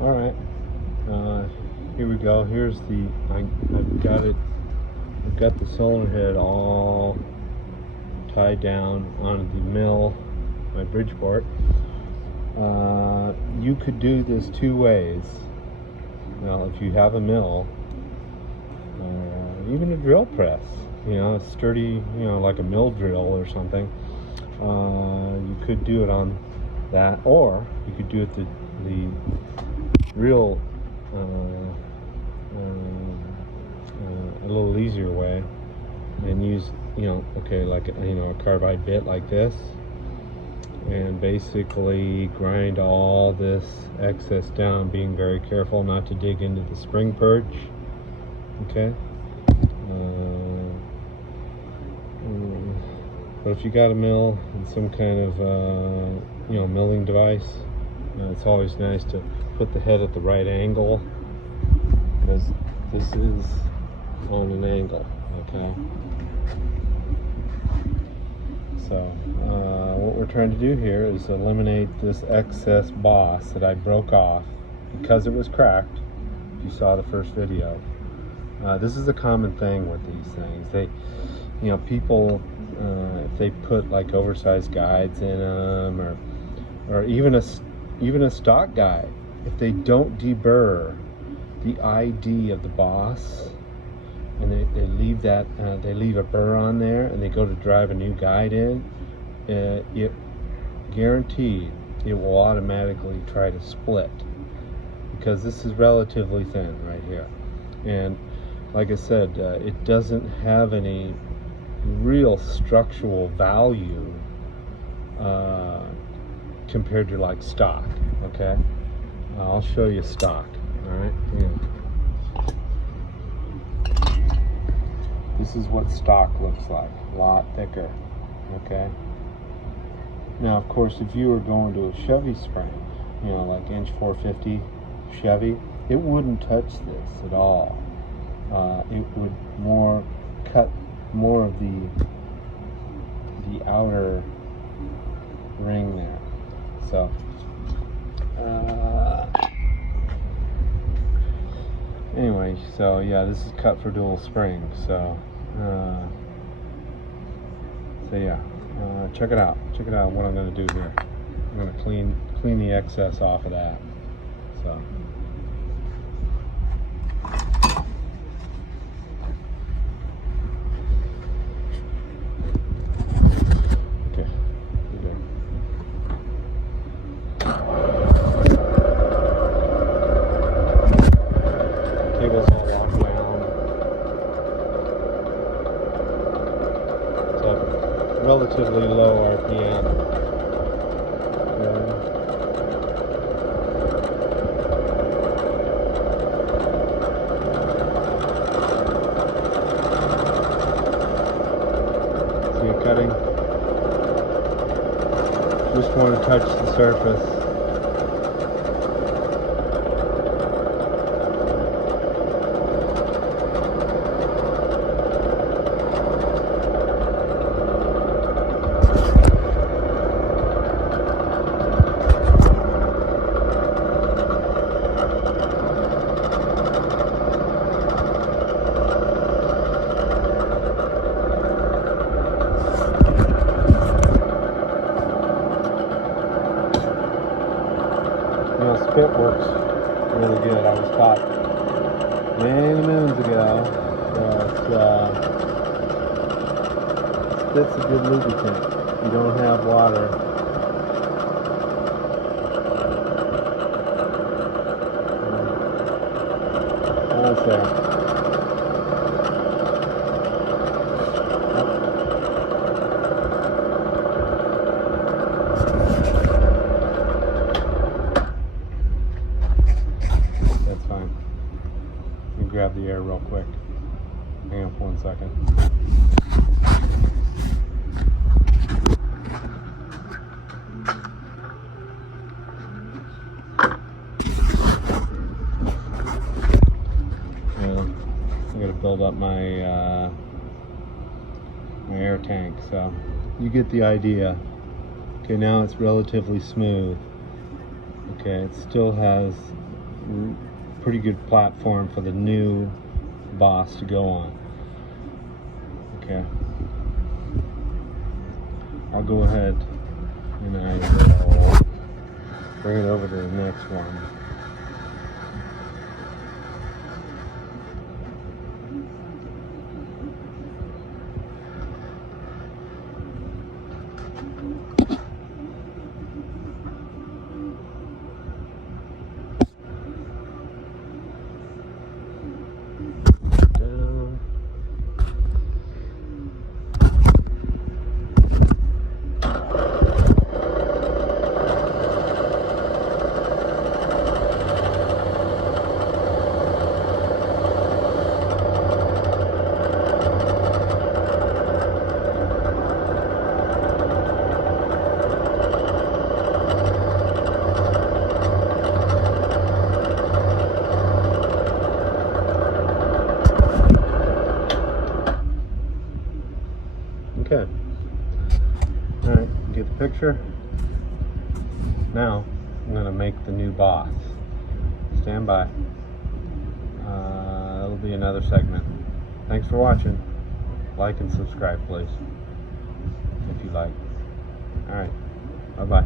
All right, here we go. Here's the, I've got it, I've got the cylinder head all tied down onto the mill, my Bridgeport. You could do this two ways. Now, if you have a mill, even a drill press, a sturdy, like a mill drill or something, you could do it on that, or you could do it the real, a little easier way, and use, like a carbide bit like this, and basically grind all this excess down, being very careful not to dig into the spring perch. Okay. But if you got a mill and some kind of milling device, it's always nice to put the head at the right angle, because this is on an angle. Okay. So what we're trying to do here is eliminate this excess boss that I broke off because it was cracked. If you saw the first video, this is a common thing with these things. People, if they put like oversized guides in them, or even a stock guide, if they don't deburr the ID of the boss, and they leave that, they leave a burr on there, and they go to drive a new guide in, it guaranteed it will automatically try to split, because this is relatively thin right here, and like I said, it doesn't have any real structural value compared to like stock. Okay, I'll show you stock. All right, this is what stock looks like, a lot thicker. Okay, now of course, if you were going to a Chevy spring, like inch 450 Chevy, it wouldn't touch this at all. It would cut more of the outer ring there. So anyway, so yeah, this is cut for dual spring. So yeah, check it out. Check it out. What I'm going to do here, I'm going to clean the excess off of that. So. Relatively low RPM. See it cutting? Just want to touch the surface. Spit works really good. I was taught many moons ago that spit's a good lubricant. You don't have water. Almost there. Grab the air real quick. Hang on for 1 second. I'm gonna build up my my air tank, so you get the idea. Okay, now it's relatively smooth. Okay, it still has pretty good platform for the new boss to go on. Okay, I'll go ahead and I will bring it over to the next one. Okay. Alright, get the picture? Now, I'm going to make the new boss. Stand by. It'll be another segment. Thanks for watching. Like and subscribe, please, if you like. Alright, bye-bye.